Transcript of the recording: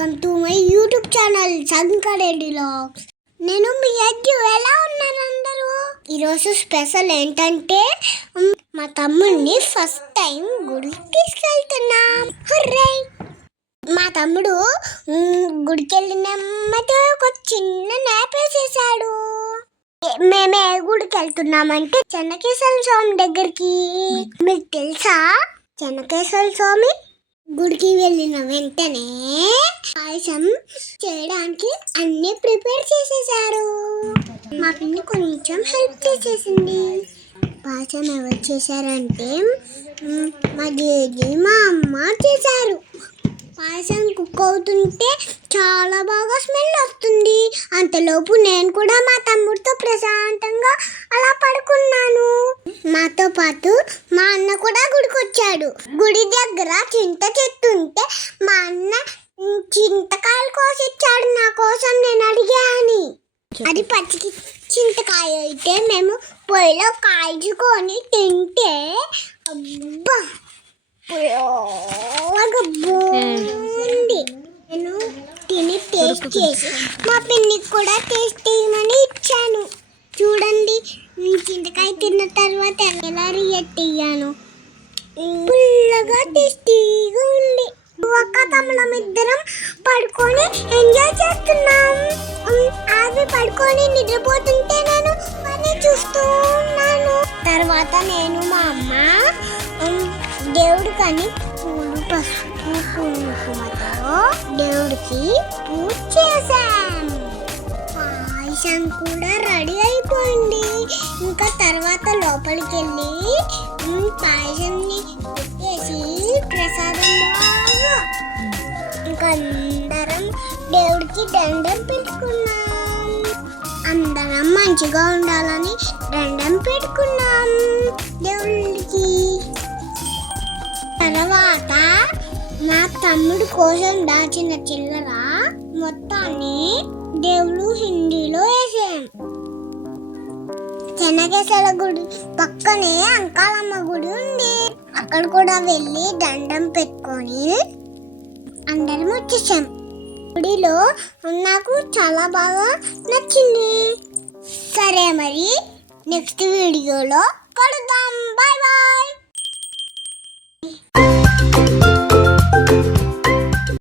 Welcome to my YouTube channel Sangareddy vlogs. నేను మీ అజ్జు. ఎలా ఉన్నారు అందరూ? ఈరోజు స్పెషల్ ఏంటంటే మా తమ్ముడిని ఫస్ట్ టైం గుడికి తీసుకెళ్తున్నాం. హుర్రే! మా తమ్ముడు గుడికి వెళ్ళినమ్మతో ఒక చిన్న నాప్ వేసేసాడు. మేమే గుడికి వెళ్తున్నామంటే చెన్నకేశ్వర స్వామి దగ్గరికి. మీకు తెలుసా చెన్నకేశ్వర స్వామి? గుడికి వెళ్ళిన వెంటనే పాయసం చేయడానికి అన్ని ప్రిపేర్ చేసేసారు. మా పిన్ని కొంచెం హెల్ప్ చేసేసింది. పాయసం ఎవరు చేశారంటే మా జేజీ మా అమ్మ చేశారు. పాయసం కుక్ అవుతుంటే చాలా బాగా స్మెల్ వస్తుంది. అంతలోపు నేను కూడా మా తమ్ముడితో ప్రశాంతంగా అలా పడుకున్నాను. మాతో పాటు మా అన్న కూడా గుడికి వచ్చాడు. గుడి దగ్గర చింత చెట్టు ఉంటే మా అన్న చింతకాయలు కోసిచ్చాడు నా కోసం. నేను అడిగాను. అది పచ్చి చింతకాయ అయితే మేము పొయ్యిలో కాల్చుకొని తింటే అబ్బా బాగుంది. నేను తిని టేస్ట్ చేసి మా పిన్నికి కూడా టేస్ట్ చేయమని ఇచ్చాను. చూడండి, చింతకాయ తిన్న తర్వాత ఎలా రియాక్ట్ అయ్యాను. పుల్లగా టేస్టీగా ఉంది. ఒక్క తమ్ముళ్ళం ఇద్దరం పడుకొని ఎంజాయ్ చేస్తున్నాం. అవి పడుకొని నిద్రపోతుంటే నేను పని చూస్తూ ఉన్నాను. తర్వాత నేను మా అమ్మ దేవుడికని పూలు పసుపు కుంకుమతో దేవుడికి పూజ చేశాం. పాయసం కూడా రెడీ అయిపోయింది. ఇంకా తర్వాత లోపలికి వెళ్ళి పాయసాన్ని పెట్టేసి ప్రసాదంగా ఇంకా అందరం దేవుడికి దండం పెట్టుకున్నాం. అందరం మంచిగా ఉండాలని దండం పెట్టుకున్నాం దేవుడికి. తర్వాత మా తమ్ముడు కోసం దాచిన చిల్లర మొత్తాన్ని దేవుడు హిందీలో వేసాం. చెన్నకేశ్వర గుడి పక్కనే అంకాలమ్మ గుడి ఉంది. అక్కడ కూడా వెళ్ళి దండం పెట్టుకొని అందరం వచ్చేసాం. గుడిలో నాకు చాలా బాగా నచ్చింది. సరే, మరి నెక్స్ట్ వీడియోలో కలుద్దాం. Bye bye.